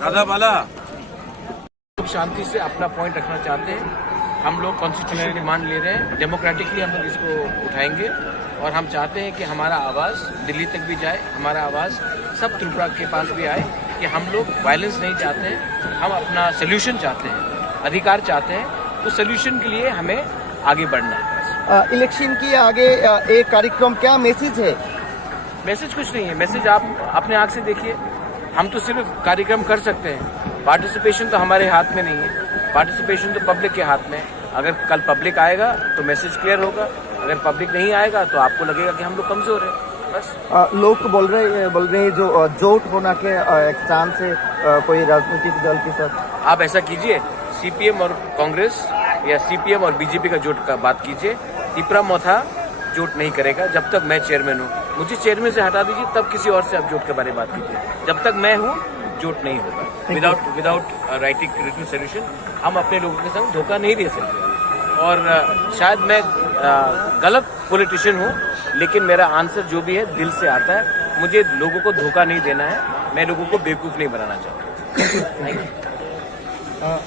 राधा बाला शांति से अपना पॉइंट रखना चाहते हैं। हम लोग कॉन्स्टिट्यूशन डिमांड ले रहे हैं, डेमोक्रेटिकली हम लोग इसको उठाएंगे और हम चाहते हैं कि हमारा आवाज़ दिल्ली तक भी जाए, हमारा आवाज़ सब त्रिपुरा के पास भी आए कि हम लोग वायलेंस नहीं चाहते हैं, हम अपना सोल्यूशन चाहते हैं, अधिकार चाहते हैं। उस सोल्यूशन के लिए हमें आगे बढ़ना है। इलेक्शन की आगे एक कार्यक्रम क्या मैसेज है? मैसेज कुछ नहीं है, मैसेज आप अपने आँख से देखिए। हम तो सिर्फ कार्यक्रम कर सकते हैं, पार्टिसिपेशन तो हमारे हाथ में नहीं है, पार्टिसिपेशन तो पब्लिक के हाथ में है। अगर कल पब्लिक आएगा तो मैसेज क्लियर होगा, अगर पब्लिक नहीं आएगा तो आपको लगेगा कि हम लोग कमजोर हैं, बस। लोग बोल रहे हैं जो जोट होना के एक चांस है कोई राजनीतिक दल के साथ। आप ऐसा कीजिए, सीपीएम और कांग्रेस या सीपीएम और बीजेपी का जोट का बात कीजिए। तिपरा मोथा जोट नहीं करेगा जब तक मैं चेयरमैन हूँ। मुझे चेयरमैन से हटा दीजिए, तब किसी और से आप जोट के बारे में बात कीजिए। जब तक मैं हूँ जोट नहीं होगा। विदाउट राइटिंग रिटन सोल्यूशन हम अपने लोगों के संग धोखा नहीं दे सकते। और शायद मैं गलत पॉलिटिशियन हूँ, लेकिन मेरा आंसर जो भी है दिल से आता है। मुझे लोगों को धोखा नहीं देना है, मैं लोगों को बेवकूफ़ नहीं बनाना चाहता। Thank you.